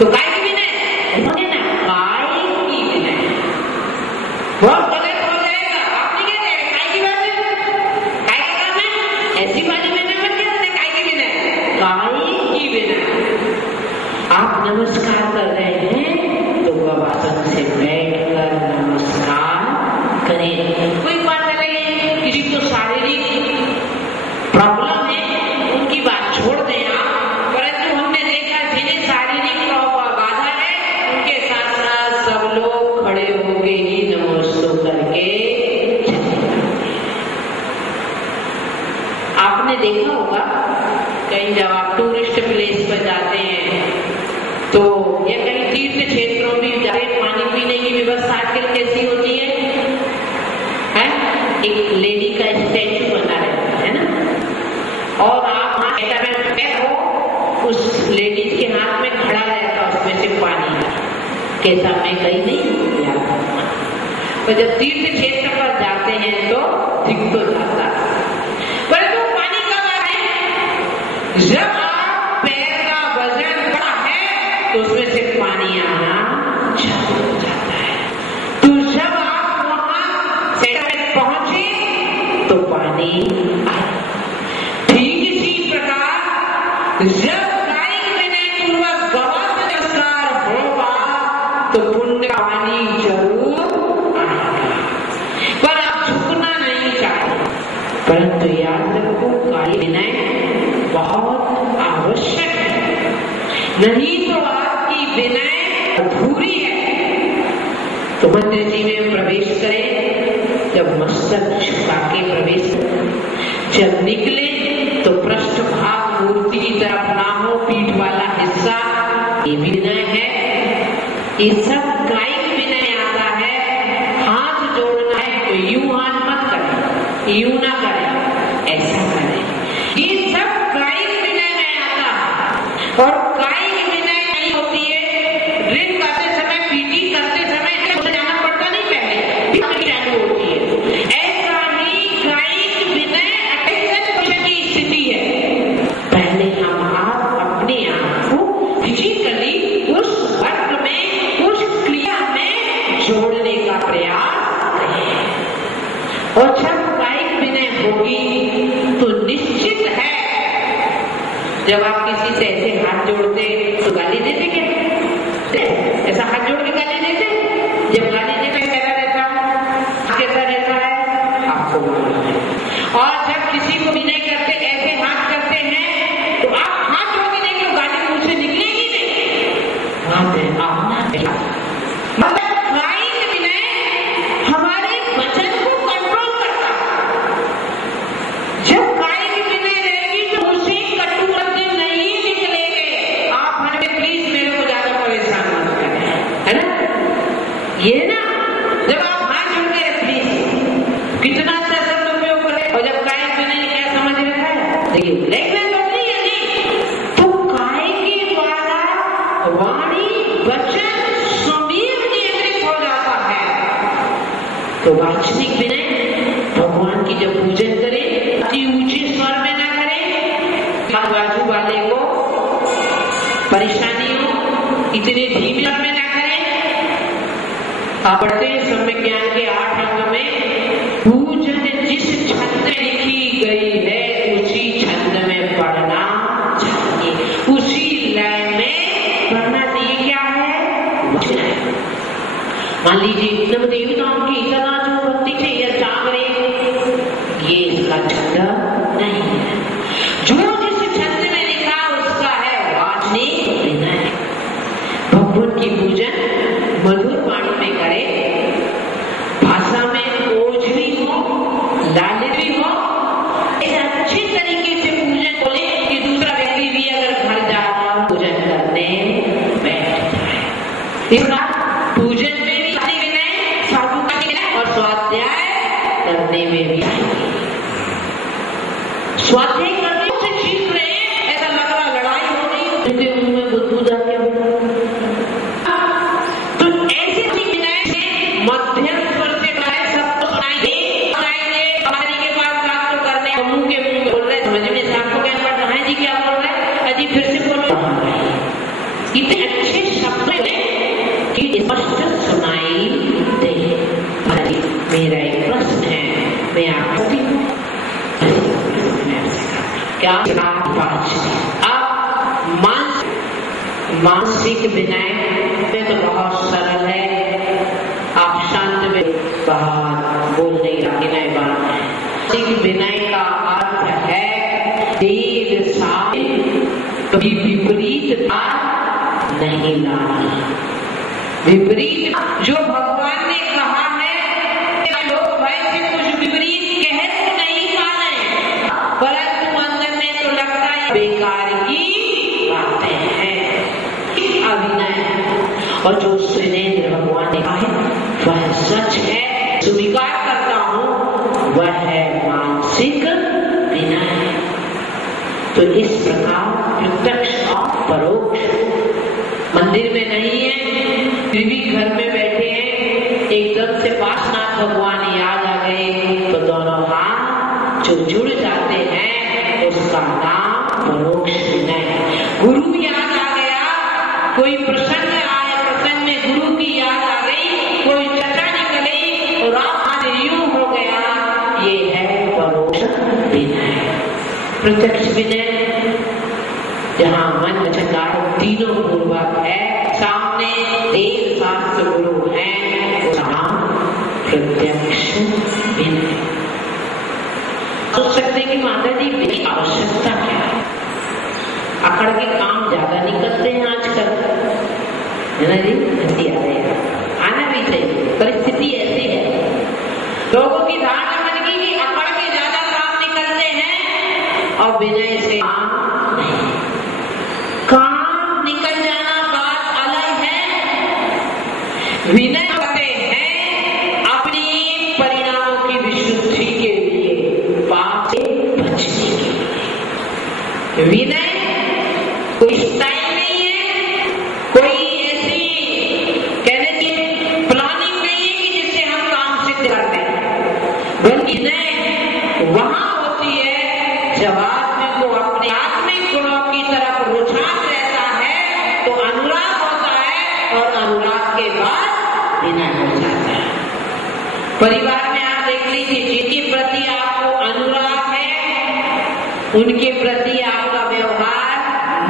तो काय की विनय बोले ना, काय की विनय बहुत गलत हो जाएगा। आप नहीं कहते काय की बात है, काय का काम है, ऐसी बात में मत कहते काय की विनय, काय की विनय। आप नमस्कार कर रहे हैं तो गवासन से बैठकर नमस्कार करें। कोई बात नहीं, किसी को शारीरिक प्रॉब्लम है उनकी बात छोड़ दें आप, परंतु हमने देखा जिन्हें शारीरिक बाधा है उनके साथ साथ सब लोग खड़े होके ही नमस्कार करके आपने देखा होगा कहीं जब आप टूरिस्ट प्लेस पर जाते हैं तो या कहीं तीर्थ क्षेत्रों में जाए, पानी पीने की व्यवस्था आजकल कैसी होती है? एक लेडी का स्टैचू बना रहता है ना, और आप हो उस लेडीज के हाथ में खड़ा रहता, उसमें से पानी कैसा मैं कहीं नहीं याद। तो जब तीर्थ क्षेत्र पर जाते हैं तो दिख तो जाता है, परंतु पानी कब आ है? जब आप पैर का वजन बढ़ा है तो उसमें से पानी आना चालू हो जाता है। तो जब आप वहां सेंटर में पहुंचे तो पानी आया। ठीक इसी प्रकार जब कायिक विनय पूर्वक गवासन नमस्कार होगा तो पुण्य पानी जरूर आएगा, पर आप झुकना नहीं चाहिए। परंतु याद रखो कायिक विनय बहुत आवश्यक है, नहीं तो आपकी विनय अधूरी है। तो मंदिर जी में प्रवेश करें, जब मस्तक झुका के प्रवेश करें, जब निकले तो पृष्ठ भाग मूर्ति की तरफ ना हो, पीठ वाला हिस्सा, ये भी विनय है। ये सब कायिक विनय आता है। हाथ जोड़ना है तो यूं हाथ मत करें, यूं ना करें, ऐसा करें। ये सब कायिक विनय में आता है। और कायिक विनय नहीं होती है ड्रिल करते समय, पीटी करते समय जाना पड़ता नहीं, पहले चालू होती है। ऐसा ही कायिक विनय अटेंशन की स्थिति है। पहले हम आप अपने आप को फिजिकली उस वर्ग में, उस क्रिया में जोड़ने का प्रयास करें। और जब कायिक विनय होगी तो निश्चित है जब आप किसी से ऐसे हाथ जोड़ते तो गाली देते क्या? ऐसा हाथ जोड़ के गाली देते? जब गाली देते कैसा रहता है आपको मालूम है। और जब किसी को विनय करते ऐसे हाथ करते हैं तो आप हाथ जोड़ के देखो, गाली मुंह से निकलेगी नहीं। मतलब कायिक विनय हमारे वचन को कंट्रोल करता है। जब कायिक विनय रहेगी तो उसे कटु शब्द नहीं निकलेंगे। आप हमें प्लीज मेरे को ज्यादा परेशान मत करें, है ना? ये ना जब आप हाथ जोड़ के प्लीज कितना अच्छा शब्द उपयोग करें, और जब कायिक विनय क्या समझ रखा है, देखिए लेकिन बदली यदि तो काय के द्वारा वाणी वचन स्वमेव नियंत्रित हो जाता है। तो वाचनिक विनय भगवान की जब पूजन करें अति ऊंचे स्वर में ना करें, बाजू वाले को परेशानी हो इतने धीमे स्वर में ना करें। आप पढ़ते हैं सम्यक ज्ञान के 8 अंग में, पूजन जिस छंद में लिखी गई है उसी छंद में पढ़ना चाहिए, उसी लय में पढ़ना चाहिए। क्या है? वचन है। मान लीजिए नव देवताओं की इतना जो भक्ति चाहिए जागरे, ये इसका छंद नहीं है। जो जिस छंद में लिखा उसका है वाचनिक विनय। भगवान की पूजन मधुर वाणी में करे, भाषा में ओझ भी हो, लालित भी हो, इस अच्छे तरीके से पूजन बोले कि दूसरा व्यक्ति भी अगर घर जाकर पूजन करने बैठ जाए। इसका पूजन में भी विनय, साधु का विनय, और स्वाध्याय करने में भी। स्वाध्याय करने से सीख रहे हैं, ऐसा लग रहा लड़ाई हो रही है, उनके मुंह में बुद्धू जाके तो ऐसे विनय से मध्यम स्वर से गाए, सबको सुनाइए, हमारी के पास बात तो करने मुंह के मुंह बोल रहे, समझ में से आपको क्या पड़ता है? जी क्या बोल रहे हैं? अजी फिर से बोलो। इतने अच्छे शब्द में कि स्पष्ट सुनाई दे। मेरा एक प्रश्न है, मैं आपको क्या आप मानसिक विनय में तो बहुत सरल है, आप शांत में बहुत बोल नहीं रहा, विनय बात है। मानसिक विनय का अर्थ है देर साथ कभी विपरीत नहीं लाना। विपरीत जो भगवान ने कहा है, लोग भाई से कुछ विपरीत कह तो नहीं पाए, परंतु अंदर में तो लगता है बेकार की बातें हैं, अभिनय। और जो सुरेंद्र भगवान ने कहा है वह सच है, स्वीकार करता हूँ, वह है मानसिक विनय। तो इस प्रकार प्रत्यक्ष और परोक्ष मंदिर में नहीं है, फिर भी घर में बैठे हैं, एकदम से पार्श्वनाथ भगवान याद आ गए तो दोनों हाथ जो जुड़ जाते हैं उसका नाम परोक्ष विनय है। गुरु याद आ गया, कोई प्रसंग आए, प्रसंग में गुरु की याद आ गई, कोई चर्चा निकली और आप यूं हो गया, ये है परोक्ष विनय। प्रत्यक्ष विनय जहाँ मन वचन तीनों पूर्वक है, सामने देव शास्त्र गुरु है, प्रत्यक्ष विनय। सोच सकते कि माता जी विनय आवश्यकता क्या है? अकड़ के काम ज्यादा निकलते हैं आजकल, है ना जी? हंसी आ रही है, आना भी चाहिए, परिस्थिति ऐसी है। लोगों की धारणा बन गई कि अकड़ के ज्यादा काम निकलते हैं और विनय से काम निकल जाना बात अलग है। विनय करते हैं अपनी परिणामों की विशुद्धि के लिए, पाप से बचने के लिए। विनय कोई स्टाइल नहीं है, कोई ऐसी कहने की प्लानिंग नहीं है कि जिससे हम काम सिद्ध करते हैं, बल्कि विनय वहां होती है जब आदमी को अपने आत्मिक गुणों की तरफ रुझान रहता है तो अनुराग होता है, और अनुराग के बाद विनय हो जाता है। परिवार में आप देख लीजिए, जिनके प्रति आपको अनुराग है उनके प्रति आपका व्यवहार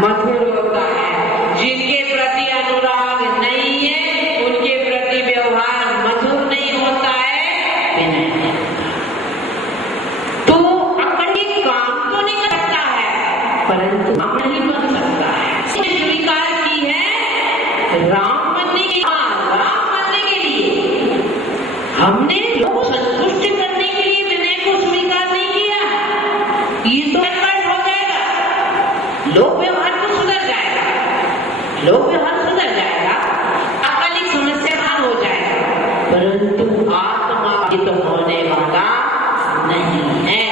मधुर होता है, जिनके प्रति अनुराग नहीं है उनके प्रति व्यवहार मधुर नहीं होता है, विनय नहीं होता। तो अपने काम तो नहीं करता है, परंतु राम नहीं बन सकता है। स्वीकार की है राम बनने के, राम बनने के लिए हमने लोग संतुष्ट करने के लिए विनय को स्वीकार नहीं किया। ये तो हो जाएगा, लोक व्यवहार तो सुधर जाएगा, लोक व्यवहार सुधर जाएगा, अकालिक समस्या हल हो जाएगा, परंतु आत्मा हित होने वाला नहीं है।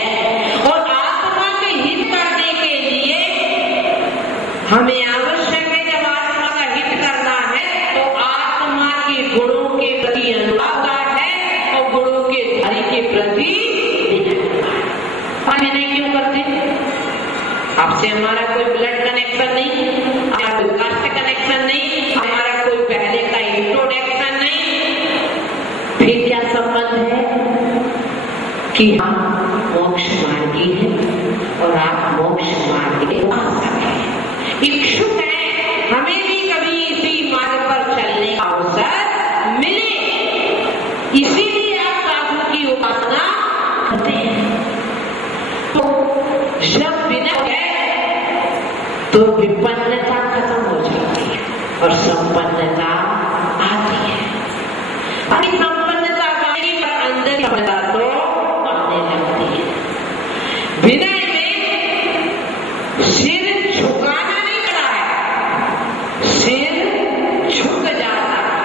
और आत्मा के हित करने के लिए हमें आवश्यक है, जब आत्मा का हित करना है तो आत्मा के गुणों के प्रति अनुराग है और गुणों के धरी के प्रति हम विनय क्यों करते? आपसे हमारा कोई ब्लड कनेक्शन नहीं, हमारा कोई कास्ट कनेक्शन नहीं, हमारा कोई पहले का इंट्रोडक्शन नहीं, फिर क्या संबंध है कि हम मोक्ष मार्गी हैं और आप मोक्ष मार्ग के उपासक हैं, इच्छुक हैं, हमें भी कभी इसी मार्ग पर चलने का अवसर मिले, इसीलिए आप साधु की उपासना करते हैं। तो जब विनय है तो विपन्नता खत्म हो जाती है और संपन्नता आती है। अभी संपन्नता आने पर अंदर संपन्नता तो आने लगती है। विनय में सिर झुकाना नहीं पड़ा है, सिर झुक जाता है,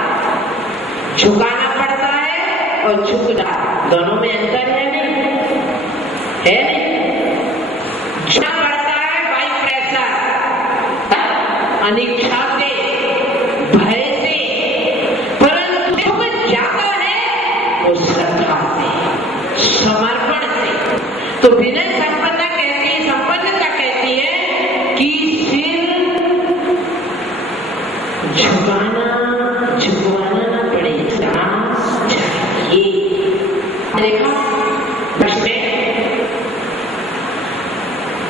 झुकाना पड़ता है और झुक जाता है, दोनों में अंतर है नहीं, है नहीं। झुकना पड़ता है बाई प्रेशर, अनिच्छा से, भय से, परंतु झुक जाता है वो श्रद्धा से, समर्पण से। तो विनय संपन्नता कहती है कि सिर झुकवाना ना पड़ेगा चाहिए। देखा वृक्ष में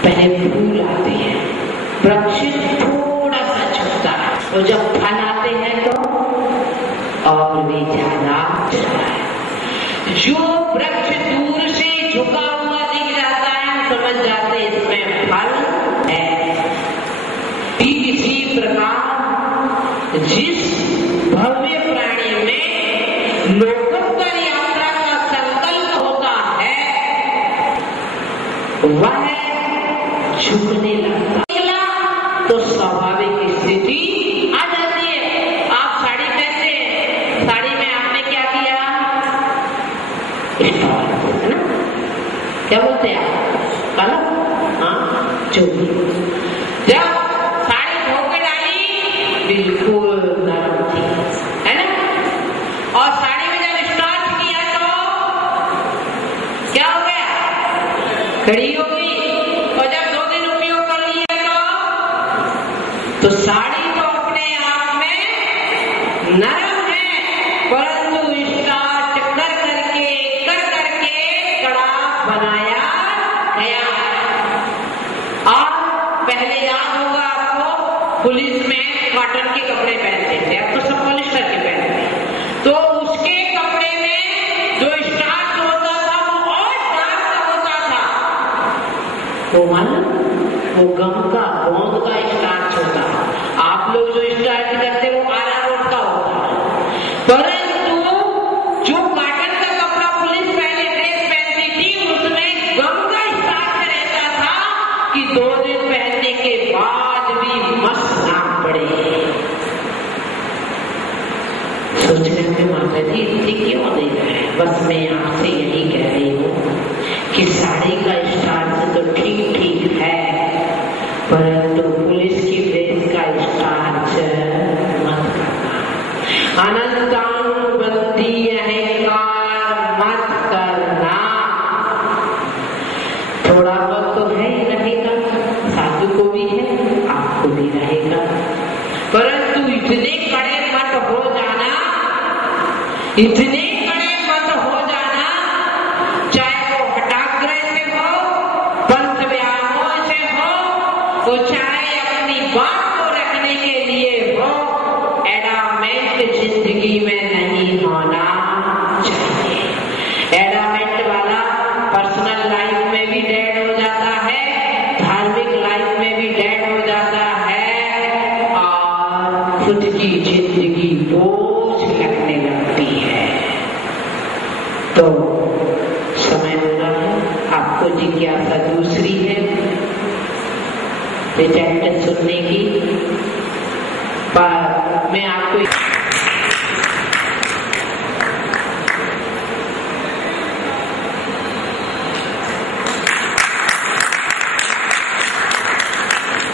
पहले फूल आते हैं, वृक्ष थोड़ा सा झुकता है और जब फल आते हैं तो और भी ज्यादा झुकता है। जो वृक्ष दूर से झुका हुआ दिख जाता है समझ जाते इसमें फल है। इसी प्रकार जिस भव्य प्राणी में लोकोत्तर यात्रा का संकल्प होता है वह झुकने लगता तो स्वाभाविक स्थिति आ जाती है। आप साड़ी पहनते हैं, साड़ी में आपने क्या किया, स्टॉल है ना, क्या बोलते हैं आप, कलर, हाँ जो भी। जब साड़ी धो के डाली बिल्कुल नरम थी, है ना, और साड़ी में जब स्टार्च किया तो क्या हो गया, खड़ी हो गई। और जब 2 दिन उपयोग कर लिया तो साड़ी तो अपने आप में नरम है, परंतु स्टार्च कर करके कड़ा बनाया गया। और पहले याद होगा आपको, पुलिस में कॉटन के कपड़े पहनते थे, अब तो सब पॉलिस्टर के पहनते हैं। तो उसके कपड़े में जो स्टार्च होता था वो और डार्क होता था। वो मालूम, वो गम का गोंद का स्टार्च होता है। आप लोग जो स्टार्च करते वो अरारोट का होता है, परंतु जो कॉटन का कपड़ा पुलिस पहले ड्रेस पहनती थी उसमें गम का स्टार्च रहता था कि 2 दिन पहनने के बाद भी मस्त ना पड़े। सोच रहे थे माता जी इतनी क्यों दे रहे हैं, बस मैं आपसे यही कह रही हूँ कि साड़ी का स्टार्च तो ठीक ठीक है, परंतु पुलिस की ड्रेस का स्टार्च मत करना। अनंतानुबंधी अहंकार मत करना। थोड़ा बहुत तो है ही रहेगा, साधु को भी है, आपको भी रहेगा, परंतु इतने कड़े मत हो जाना, इतने कड़े मत हो जाना, चाहे वो हठाग्रह से हो, पंथ व्यामोह से हो, तो चाहे अपनी बात को रखने के लिए हो, एडामेंट जिंदगी में नहीं होना चाहिए। एडामेंट वाला पर्सनल लाइफ में भी डेड हो जाता है, धार्मिक लाइफ में भी डेड हो जाता है, और खुद की जिंदगी बोझ लगने लगती है। तो समय मिला है, आपको जिज्ञासा दूसरी है रिजल्ट सुनने की, पर मैं आपको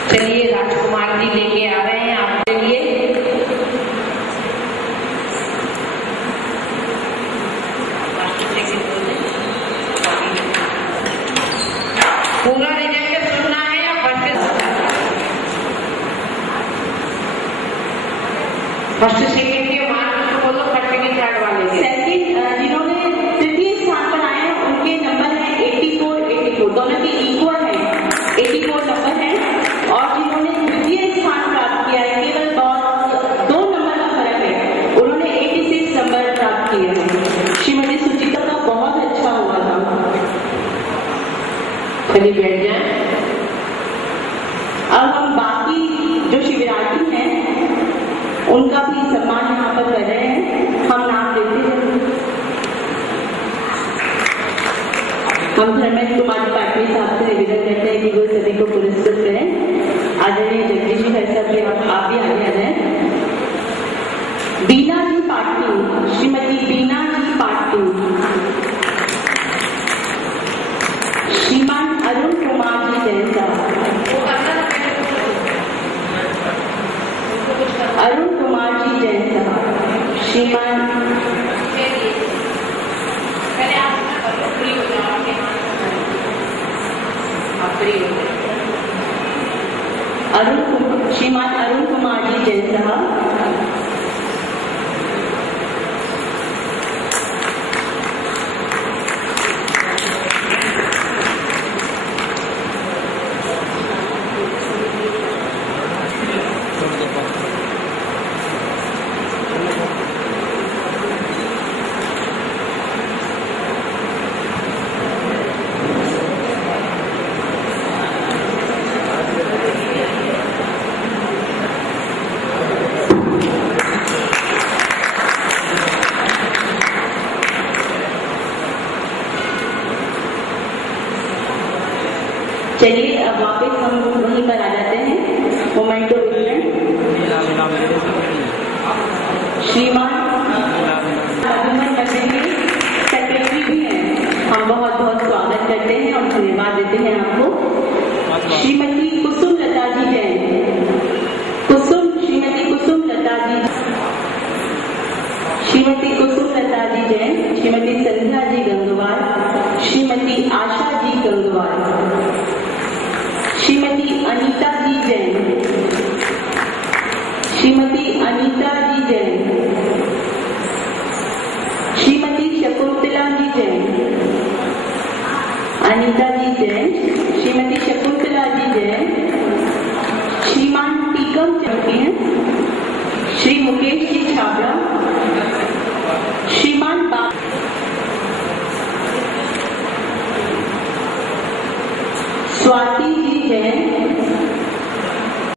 चलिए राजकुमार जी लेके आ रहे हैं आपके लिए। पूरा रिजल्ट सुनना है या फर्स्ट सेकेंड के मार्क्स को बोलो, फर्स्ट सेकेंड थर्ड वाले सेकेंड जिन्होंने तृतीय स्थान पर आए हैं उनके नंबर है 84, दोनों के इक्वल है, 84 नंबर है। और जिन्होंने तृतीय स्थान प्राप्त किया है, केवल 2 नंबर का फर्क है, उन्होंने 86 नंबर प्राप्त किए हैं। श्रीमती सुचिता का बहुत अच्छा हुआ था। चलिए बैठ जाए। अब हम बाकी जो शिविरार्थी हैं उनका भी सम्मान यहाँ पर कर रहे हैं। हम नाम लेते हैं। हम धर्मेंद्र कुमार पाटनी साहब से निवेदन करते हैं कि वो सभी को पुरस्कृत करें। आदरणीय जगदीश जी भाई साहब आप भी आगे आ जाए। बीना जी पाटनी, श्रीमती बीना जी पाटनी, श्रीमान अरुण कुमार जी जैन साहब, अरुण कुमार जी जैन साहब, श्रीमान श्रीमान अरुण कुमार जी जैन साहब, चलिए अब वापस हम वहीं पर आ जाते हैं। मोमेंटो विजन श्रीमान मधुमन मंदिर के सेक्रेटरी भी हैं, हम बहुत बहुत स्वागत करते हैं और धन्यवाद देते हैं आपको। श्रीमती कुसुम लता जी जैन, श्रीमती कुसुम लता जी जैन, श्रीमती संध्या जी गंगवार, श्रीमती आशा जी गंगवार, श्रीमती अनीता जी जैन, श्रीमती अनीता जी जैन, श्रीमती शकुंतला जी जैन, अनीता जी जैन, श्रीमती शकुंतला जी जैन, श्रीमान टीकम चौकिया, श्री मुकेश जी छाबड़ा, श्रीमान स्वाति